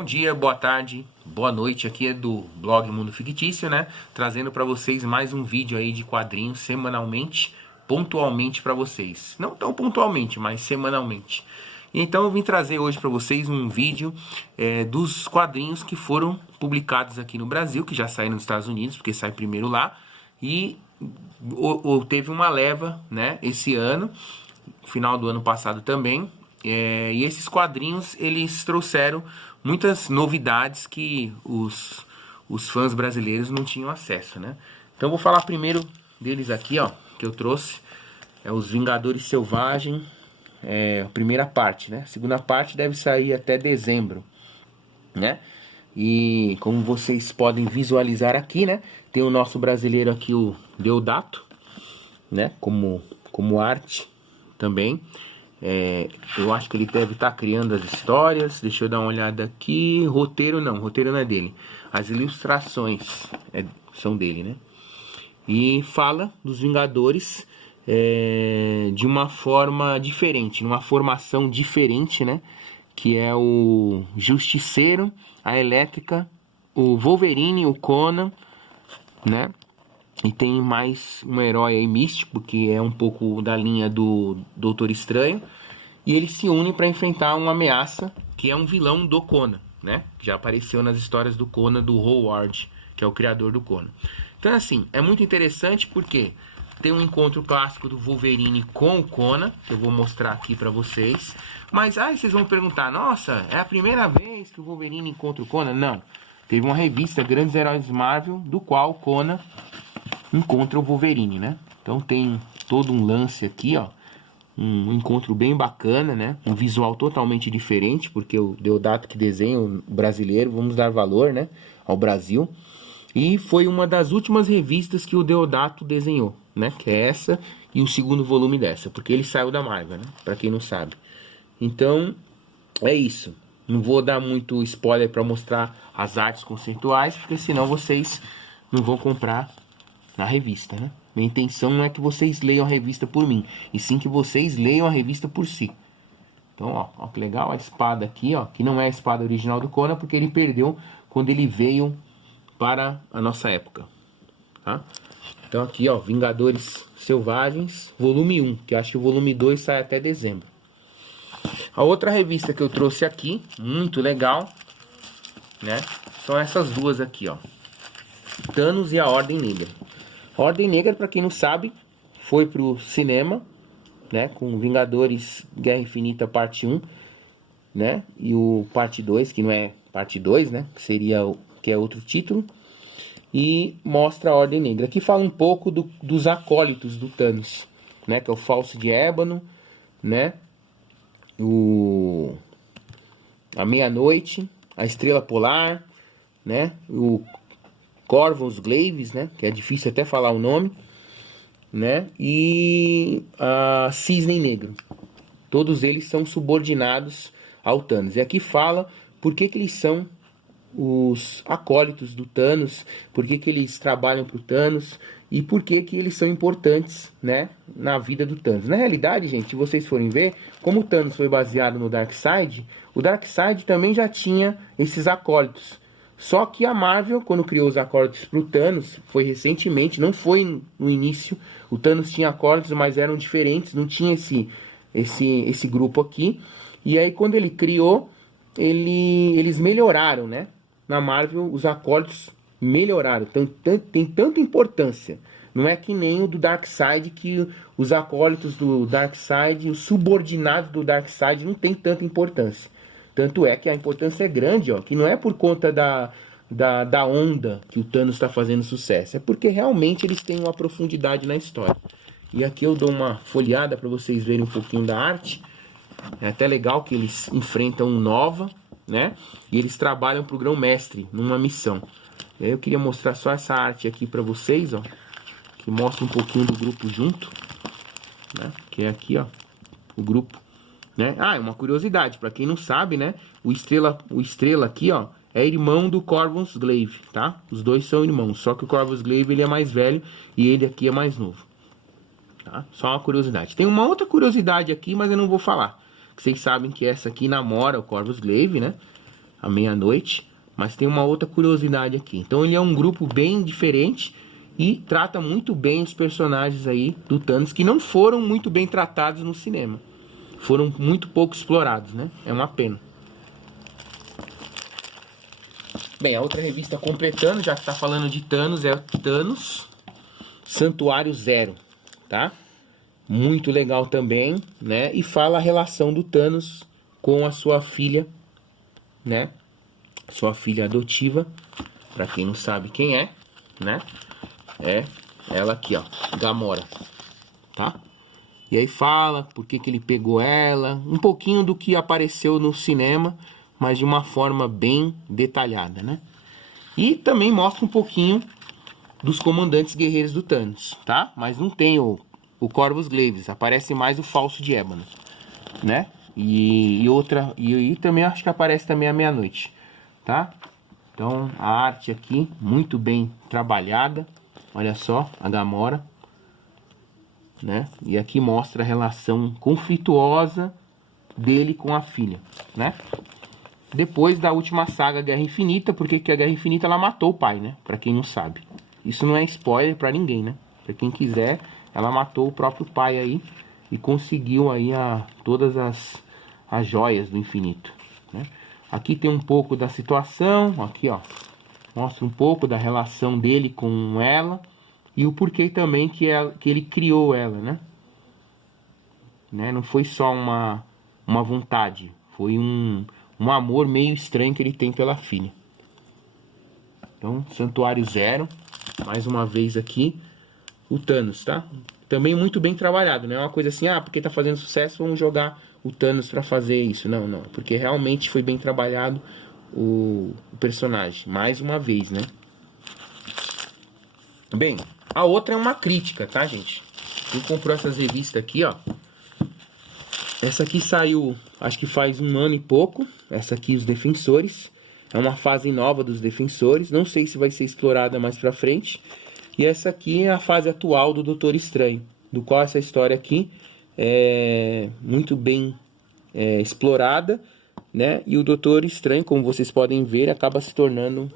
Bom dia, boa tarde, boa noite, aqui é do blog Mundo Fictício, né? Trazendo para vocês mais um vídeo aí de quadrinhos semanalmente, pontualmente para vocês. Não tão pontualmente, mas semanalmente. Então eu vim trazer hoje para vocês um vídeo dos quadrinhos que foram publicados aqui no Brasil, que já saíram nos Estados Unidos, porque sai primeiro lá. E teve uma leva, né, esse ano, final do ano passado também. E esses quadrinhos, eles trouxeram muitas novidades que os fãs brasileiros não tinham acesso, né? Então eu vou falar primeiro deles aqui, ó, que eu trouxe. É os Vingadores Selvagem, a primeira parte, né? A segunda parte deve sair até dezembro, né? E como vocês podem visualizar aqui, né? Tem o nosso brasileiro aqui, o Deodato, né? Como arte também. Eu acho que ele deve estar criando as histórias. Deixa eu dar uma olhada aqui. Roteiro não é dele. As ilustrações são dele, né? E fala dos Vingadores de uma forma diferente, numa formação diferente, né? Que é o Justiceiro, a Elétrica, o Wolverine, o Conan, né? E tem mais um herói aí místico, que é um pouco da linha do Doutor Estranho. E eles se unem para enfrentar uma ameaça, que é um vilão do Conan, né? Já apareceu nas histórias do Conan, do Howard, que é o criador do Conan. Então, assim, é muito interessante porque tem um encontro clássico do Wolverine com o Conan, que eu vou mostrar aqui para vocês. Mas aí vocês vão perguntar, nossa, é a primeira vez que o Wolverine encontra o Conan? Não. Teve uma revista, Grandes Heróis Marvel, do qual o Conan encontra o Wolverine, né? Então tem todo um lance aqui, ó. Um encontro bem bacana, né? Um visual totalmente diferente, porque o Deodato que desenha, o brasileiro, vamos dar valor, né? Ao Brasil. E foi uma das últimas revistas que o Deodato desenhou, né? Que é essa e o segundo volume dessa, porque ele saiu da Marvel, né? Pra quem não sabe. Então, é isso. Não vou dar muito spoiler para mostrar as artes conceituais, porque senão vocês não vão comprar na revista, né? Minha intenção não é que vocês leiam a revista por mim, e sim que vocês leiam a revista por si. Então, ó que legal a espada aqui, ó, que não é a espada original do Conan, porque ele perdeu quando ele veio para a nossa época, tá? Então aqui, ó, Vingadores Selvagens, volume 1, que eu acho que o volume 2 sai até dezembro. A outra revista que eu trouxe aqui, muito legal, né? São essas duas aqui, ó. Thanos e a Ordem Negra. A Ordem Negra, para quem não sabe, foi pro cinema, né? Com Vingadores Guerra Infinita parte 1, né? E o parte 2, que não é parte 2, né? Que é outro título. E mostra a Ordem Negra. Aqui fala um pouco dos acólitos do Thanos, né? Que é o Falso de Ébano, né? A Meia-Noite, a Estrela Polar, né? O Corvus Glaives, né? Que é difícil até falar o nome, né? E a Cisne Negro. Todos eles são subordinados ao Thanos. E aqui fala por que eles são os acólitos do Thanos, por que eles trabalham para o Thanos e por que eles são importantes, né, na vida do Thanos. Na realidade, gente, se vocês forem ver, como o Thanos foi baseado no Darkseid, o Darkseid também já tinha esses acólitos. Só que a Marvel, quando criou os acólitos para o Thanos, foi recentemente, não foi no início. O Thanos tinha acólitos, mas eram diferentes, não tinha esse grupo aqui. E aí, quando ele criou, eles melhoraram, né? Na Marvel, os acólitos melhoraram, tem tanta importância. Não é que nem o do Darkseid, que os acólitos do Darkseid, os subordinados do Darkseid, não tem tanta importância. Tanto é que a importância é grande, ó, que não é por conta da onda que o Thanos está fazendo sucesso, é porque realmente eles têm uma profundidade na história. E aqui eu dou uma folheada para vocês verem um pouquinho da arte. É até legal que eles enfrentam um Nova, né? E eles trabalham para o Grão-Mestre numa missão. E aí eu queria mostrar só essa arte aqui para vocês, ó, que mostra um pouquinho do grupo junto, né? Que é aqui, ó, o grupo. Né? Uma curiosidade, para quem não sabe, né? O Estrela aqui, ó, é irmão do Corvus Glaive, tá? Os dois são irmãos, só que o Corvus Glaive ele é mais velho e ele aqui é mais novo. Tá? Só uma curiosidade. Tem uma outra curiosidade aqui, mas eu não vou falar. Vocês sabem que essa aqui namora o Corvus Glaive, né? à meia-noite. Mas tem uma outra curiosidade aqui. Então ele é um grupo bem diferente e trata muito bem os personagens aí do Thanos, que não foram muito bem tratados no cinema. Foram muito pouco explorados, né? É uma pena. Bem, a outra revista completando, já que tá falando de Thanos, é Thanos Santuário Zero, tá? Muito legal também, né? E fala a relação do Thanos com a sua filha, né? Sua filha adotiva, pra quem não sabe quem é, né? É ela aqui, ó, Gamora, tá? E aí fala por que ele pegou ela, um pouquinho do que apareceu no cinema, mas de uma forma bem detalhada, né? E também mostra um pouquinho dos comandantes guerreiros do Thanos, tá? Mas não tem o Corvus Glaives, aparece mais o Falso de Ébano, né? E também acho que aparece também à meia-noite, tá? Então a arte aqui muito bem trabalhada, olha só a Gamora, né? E aqui mostra a relação conflituosa dele com a filha, né? Depois da última saga Guerra Infinita, porque que a Guerra Infinita ela matou o pai, né? Pra quem não sabe. Isso não é spoiler pra ninguém, né? Pra quem quiser, ela matou o próprio pai aí e conseguiu aí todas as joias do infinito, né? Aqui tem um pouco da situação, aqui ó, mostra um pouco da relação dele com ela e o porquê também que ele criou ela, né? Não foi só uma vontade, foi um amor meio estranho que ele tem pela filha. Então, Santuário Zero, mais uma vez aqui, o Thanos, tá? Também muito bem trabalhado, não é uma coisa assim, porque tá fazendo sucesso, vamos jogar o Thanos pra fazer isso. Não, não, porque realmente foi bem trabalhado o personagem, mais uma vez, né? Bem, a outra é uma crítica, tá, gente? Quem comprou essas revistas aqui, ó, essa aqui saiu, acho que faz 1 ano e pouco. Essa aqui, Os Defensores. É uma fase nova dos Defensores. Não sei se vai ser explorada mais pra frente. E essa aqui é a fase atual do Doutor Estranho. Do qual essa história aqui é muito bem explorada, né? E o Doutor Estranho, como vocês podem ver, acaba se tornando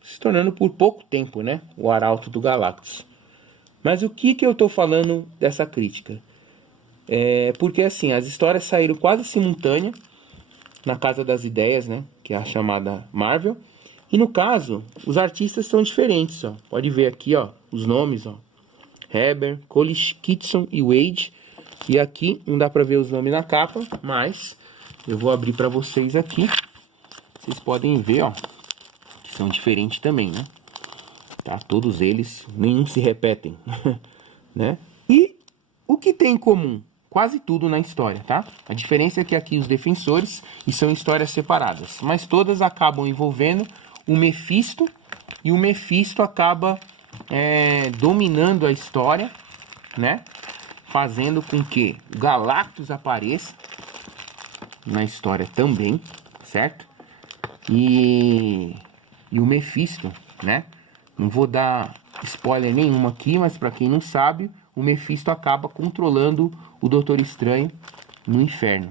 se tornando por pouco tempo, né? O Arauto do Galactus. Mas o que eu tô falando dessa crítica? Porque assim, as histórias saíram quase simultânea na Casa das Ideias, né? Que é a chamada Marvel. E no caso, os artistas são diferentes, ó. Pode ver aqui, ó, os nomes, ó. Heber, Cole Kitson e Wade. E aqui não dá pra ver os nomes na capa, mas eu vou abrir pra vocês aqui. Vocês podem ver, ó, que são diferentes também, né? Tá? Todos eles, nenhum se repetem, né? E o que tem em comum? Quase tudo na história, tá? A diferença é que aqui os Defensores e são histórias separadas, mas todas acabam envolvendo o Mephisto e o Mephisto acaba dominando a história, né? Fazendo com que o Galactus apareça na história também, certo? E o Mephisto, né? Não vou dar spoiler nenhum aqui, mas para quem não sabe, o Mephisto acaba controlando o Doutor Estranho no inferno,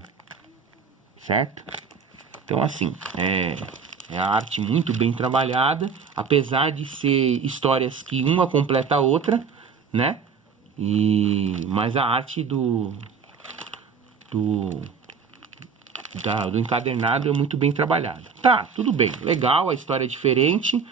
certo? Então assim, é a arte muito bem trabalhada, apesar de ser histórias que uma completa a outra, né? Mas a arte do encadernado é muito bem trabalhada. Tá, tudo bem, legal, a história é diferente,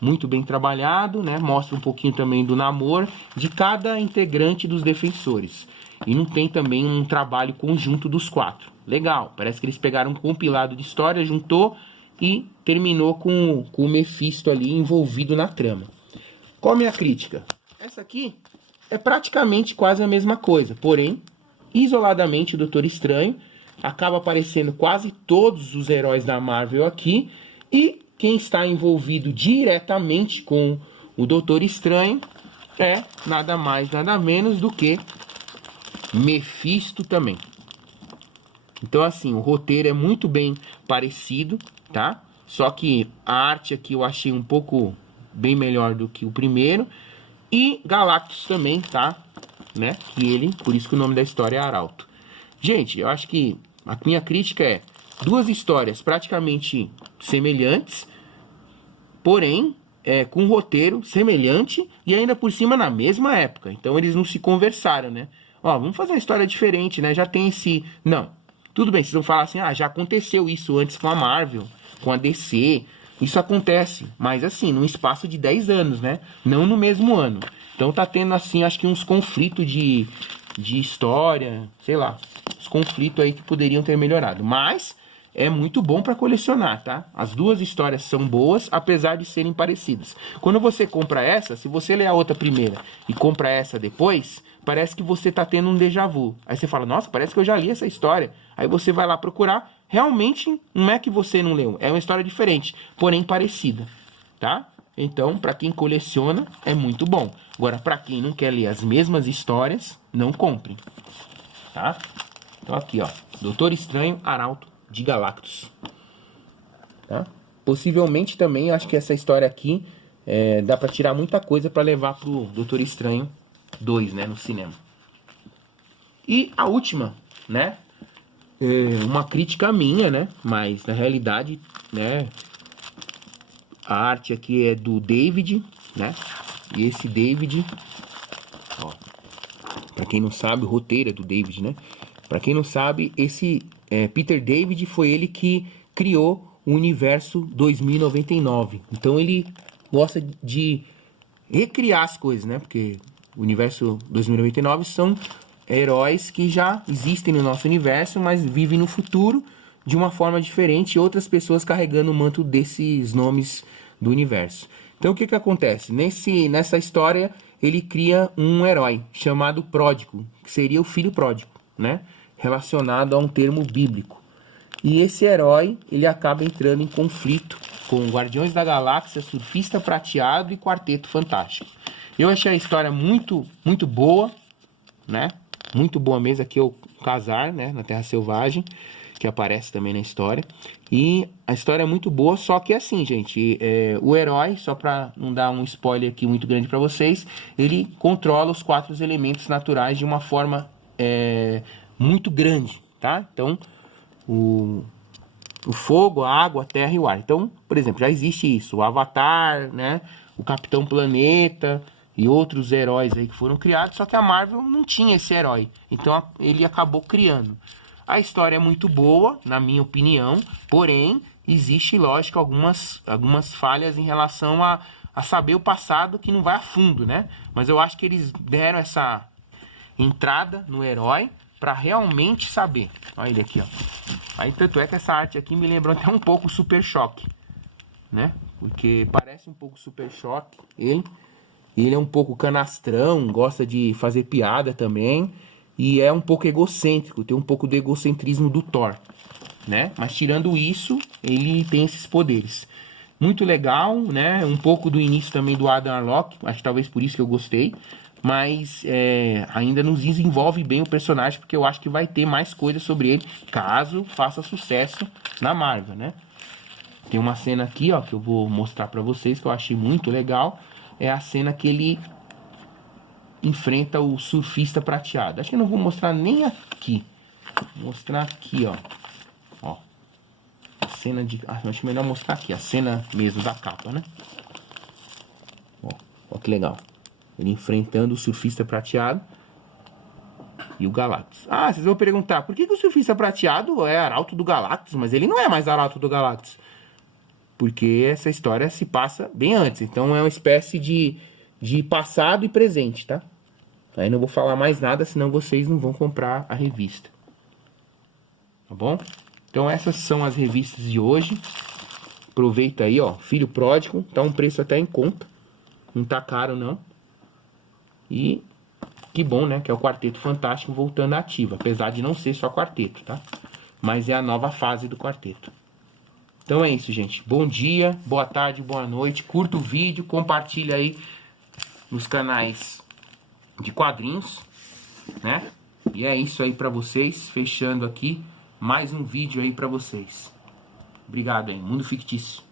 muito bem trabalhado, né? Mostra um pouquinho também do namoro de cada integrante dos Defensores. E não tem também um trabalho conjunto dos 4. Legal, parece que eles pegaram um compilado de história, juntou e terminou com o Mephisto ali envolvido na trama. Qual a minha crítica? Essa aqui é praticamente quase a mesma coisa, porém, isoladamente o Doutor Estranho acaba aparecendo quase todos os heróis da Marvel aqui e quem está envolvido diretamente com o Doutor Estranho é nada mais, nada menos do que Mephisto também. Então assim, o roteiro é muito bem parecido, tá? Só que a arte aqui eu achei um pouco bem melhor do que o primeiro. E Galactus também, tá? Né? Que por isso que o nome da história é Arauto. Gente, eu acho que a minha crítica é duas histórias praticamente semelhantes, porém com um roteiro semelhante e ainda por cima na mesma época. Então eles não se conversaram, né? Ó, vamos fazer uma história diferente, né? Já tem esse... Não, tudo bem, vocês vão falar assim, já aconteceu isso antes com a Marvel, com a DC. Isso acontece, mas assim, num espaço de 10 anos, né? Não no mesmo ano. Então tá tendo assim, acho que uns conflitos de história, sei lá, os conflitos aí que poderiam ter melhorado. Mas é muito bom para colecionar, tá? As duas histórias são boas, apesar de serem parecidas. Quando você compra essa, se você ler a outra primeira e compra essa depois, parece que você tá tendo um déjà vu. Aí você fala, nossa, parece que eu já li essa história. Aí você vai lá procurar, realmente não é que você não leu, é uma história diferente, porém parecida, tá? Então, para quem coleciona, é muito bom. Agora, para quem não quer ler as mesmas histórias, não compre, tá? Então aqui, ó, Doutor Estranho, Arauto de Galactus, tá? Possivelmente também, acho que essa história aqui dá para tirar muita coisa para levar pro Doutor Estranho 2, né, no cinema. E a última, né, uma crítica minha, né, mas na realidade, né, a arte aqui é do David, né? E esse David, ó, pra quem não sabe, o roteiro é do David, né? Pra quem não sabe, esse Peter David foi ele que criou o universo 2099. Então ele gosta de recriar as coisas, né? Porque o universo 2099 são heróis que já existem no nosso universo, mas vivem no futuro de uma forma diferente e outras pessoas carregando o manto desses nomes do universo. Então o que que acontece? Nessa história ele cria um herói chamado Pródigo, que seria o filho pródigo, né? Relacionado a um termo bíblico. E esse herói, ele acaba entrando em conflito com Guardiões da Galáxia, Surfista Prateado e Quarteto Fantástico. Eu achei a história muito, muito boa, né? Muito boa mesmo. Aqui é o Khazar, né? Na Terra Selvagem, que aparece também na história. E a história é muito boa, só que assim, gente, o herói, só para não dar um spoiler aqui muito grande para vocês, ele controla os 4 elementos naturais de uma forma muito grande, tá? Então, o fogo, a água, a terra e o ar. Então, por exemplo, já existe isso, o Avatar, né? O Capitão Planeta e outros heróis aí que foram criados, só que a Marvel não tinha esse herói, então ele acabou criando. A história é muito boa, na minha opinião, porém, existe, lógico, algumas falhas em relação a saber o passado que não vai a fundo, né? Mas eu acho que eles deram essa entrada no herói para realmente saber. Olha ele aqui, ó. Aí, tanto é que essa arte aqui me lembrou até um pouco Super Choque, né? Porque parece um pouco Super Choque, ele é um pouco canastrão, gosta de fazer piada também. E é um pouco egocêntrico, tem um pouco do egocentrismo do Thor, né? Mas tirando isso, ele tem esses poderes. Muito legal, né? Um pouco do início também do Adam Warlock, acho que talvez por isso que eu gostei. Mas ainda nos desenvolve bem o personagem, porque eu acho que vai ter mais coisas sobre ele, caso faça sucesso na Marvel, né? Tem uma cena aqui, ó, que eu vou mostrar pra vocês, que eu achei muito legal. É a cena que ele enfrenta o Surfista Prateado. Acho que eu não vou mostrar nem aqui. Vou mostrar aqui, ó. Ó. A cena de... acho melhor mostrar aqui. A cena mesmo da capa, né? Ó que legal. Ele enfrentando o Surfista Prateado e o Galactus. Ah, vocês vão perguntar, por que o Surfista Prateado é Arauto do Galactus? Mas ele não é mais Arauto do Galactus. Porque essa história se passa bem antes. Então é uma espécie de passado e presente, tá? Aí não vou falar mais nada, senão vocês não vão comprar a revista. Tá bom? Então essas são as revistas de hoje. Aproveita aí, ó. Filho Pródigo. Tá um preço até em conta. Não tá caro, não. E que bom, né? Que é o Quarteto Fantástico voltando à ativa. Apesar de não ser só quarteto, tá? Mas é a nova fase do quarteto. Então é isso, gente. Bom dia, boa tarde, boa noite. Curta o vídeo, compartilha aí nos canais de quadrinhos, né? E é isso aí pra vocês. Fechando aqui mais um vídeo aí pra vocês. Obrigado aí, Mundo Fictício.